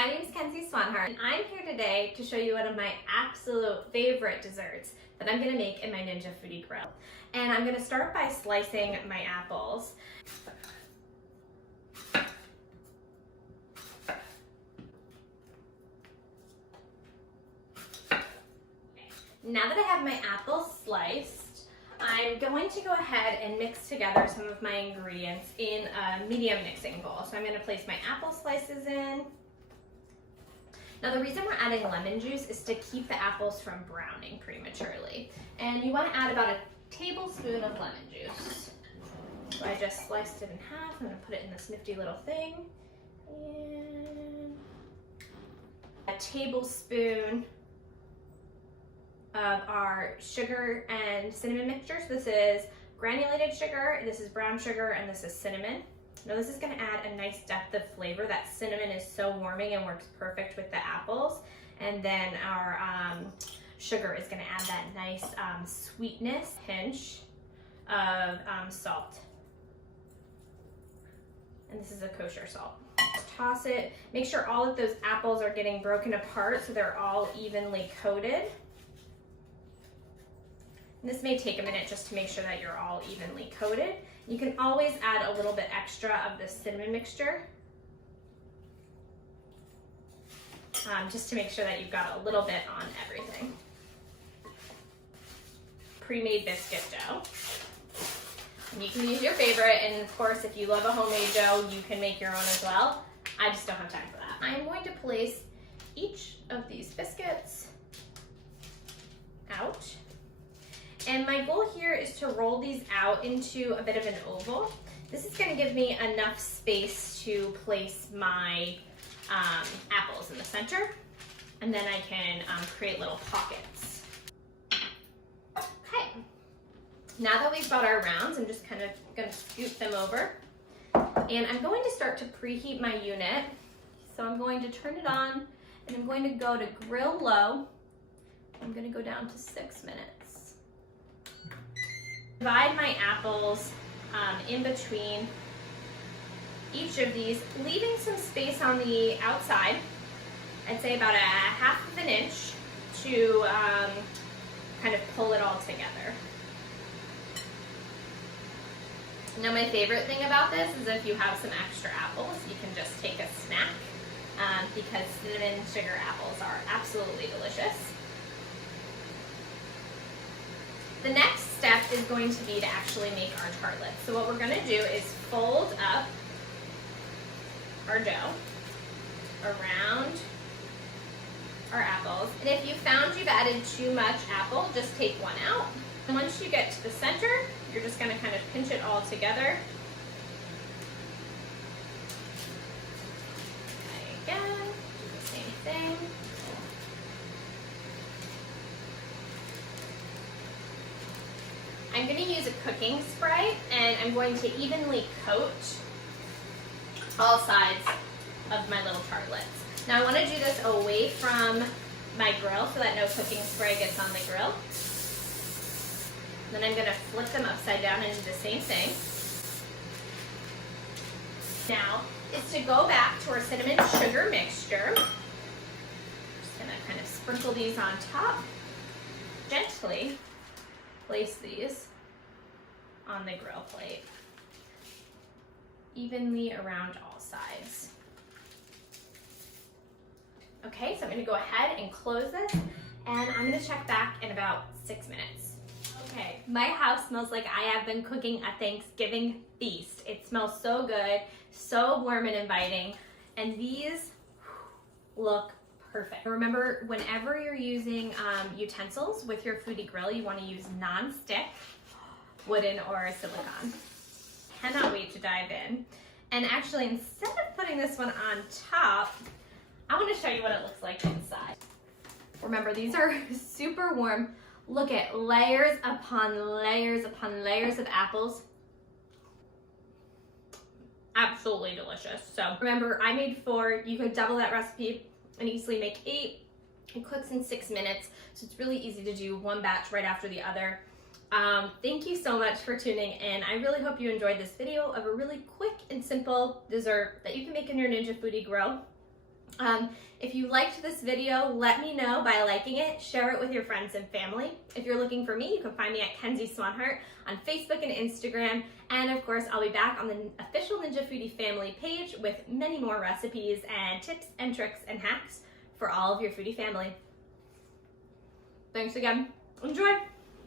My name is Kenzie Swanhart, and I'm here today to show you one of my absolute favorite desserts that I'm going to make in my Ninja Foodi Grill. And I'm going to start by slicing my apples. Now that I have my apples sliced, I'm going to go ahead and mix together some of my ingredients in a medium mixing bowl. So I'm going to place my apple slices in. Now the reason we're adding lemon juice is to keep the apples from browning prematurely. And you want to add about a tablespoon of lemon juice. So I just sliced it in half. I'm going to put it in this nifty little thing. And a tablespoon of our sugar and cinnamon mixture. So this is granulated sugar, this is brown sugar, and this is cinnamon. Now this is going to add a nice depth of flavor. That cinnamon is so warming and works perfect with the apples. And then our sugar is going to add that nice sweetness. Pinch of salt. And this is a kosher salt. Toss it. Make sure all of those apples are getting broken apart so they're all evenly coated. And this may take a minute just to make sure that you're all evenly coated. You can always add a little bit extra of the cinnamon mixture, just to make sure that you've got a little bit on everything. Pre-made biscuit dough. And you can use your favorite, and of course, if you love a homemade dough, you can make your own as well. I just don't have time for that. I'm going to place each of these biscuits out. And my goal here is to roll these out into a bit of an oval. This is going to give me enough space to place my apples in the center, and then I can create little pockets. Okay, now that we've got our rounds, I'm just kind of going to scoot them over, and I'm going to start to preheat my unit. So I'm going to turn it on, and I'm going to go to grill low. I'm going to go down to 6 minutes. Divide my apples in between each of these, leaving some space on the outside. I'd say about a half of an inch to kind of pull it all together. Now my favorite thing about this is if you have some extra apples, you can just take a snack because cinnamon sugar apples are absolutely delicious. The next step is going to be to actually make our tartlets. So what we're going to do is fold up our dough around our apples. And if you found you've added too much apple, just take one out. And once you get to the center, you're just going to kind of pinch it all together. Try again, do the same thing. I'm going to use a cooking spray, and I'm going to evenly coat all sides of my little tartlets. Now I want to do this away from my grill so that no cooking spray gets on the grill. Then I'm going to flip them upside down and do the same thing. Now is to go back to our cinnamon sugar mixture. Just going to kind of sprinkle these on top. Gently place these on the grill plate, evenly around all sides. Okay, so I'm gonna go ahead and close this, and I'm gonna check back in about 6 minutes. Okay, my house smells like I have been cooking a Thanksgiving feast. It smells so good, so warm and inviting, and these look perfect. Remember, whenever you're using utensils with your foodie grill, you want to use non-stick, wooden, or silicone. Cannot wait to dive in. And actually, instead of putting this one on top, I want to show you what it looks like inside. Remember, these are super warm. Look at layers upon layers upon layers of apples. Absolutely delicious. So remember, I made 4. You could double that recipe and easily make 8. It cooks in 6 minutes, so it's really easy to do one batch right after the other. Thank you so much for tuning in. I really hope you enjoyed this video of a really quick and simple dessert that you can make in your Ninja Foodi Grill. If you liked this video, let me know by liking it, share it with your friends and family. If you're looking for me, you can find me at Kenzie Swanhart on Facebook and Instagram. And of course, I'll be back on the official Ninja Foodi family page with many more recipes and tips and tricks and hacks for all of your foodie family. Thanks again. Enjoy!